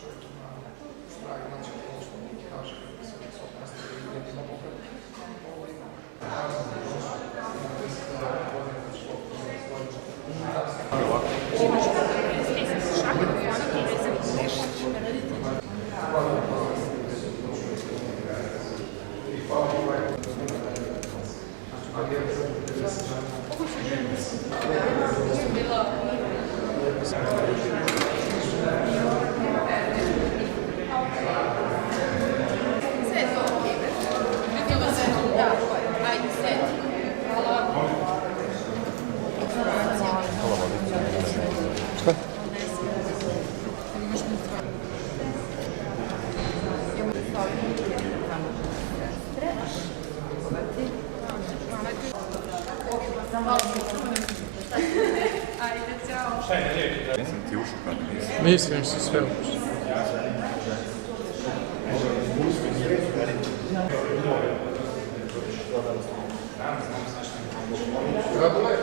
Čovjek ima strah, znači ono što mi kaže, kako se s opasnosti vidjeti na pokret. Ovo ima razno prošlo, ima 10 godina, znači Nisam ti ušupan, nisam. Mislim si sve uopće. Radule?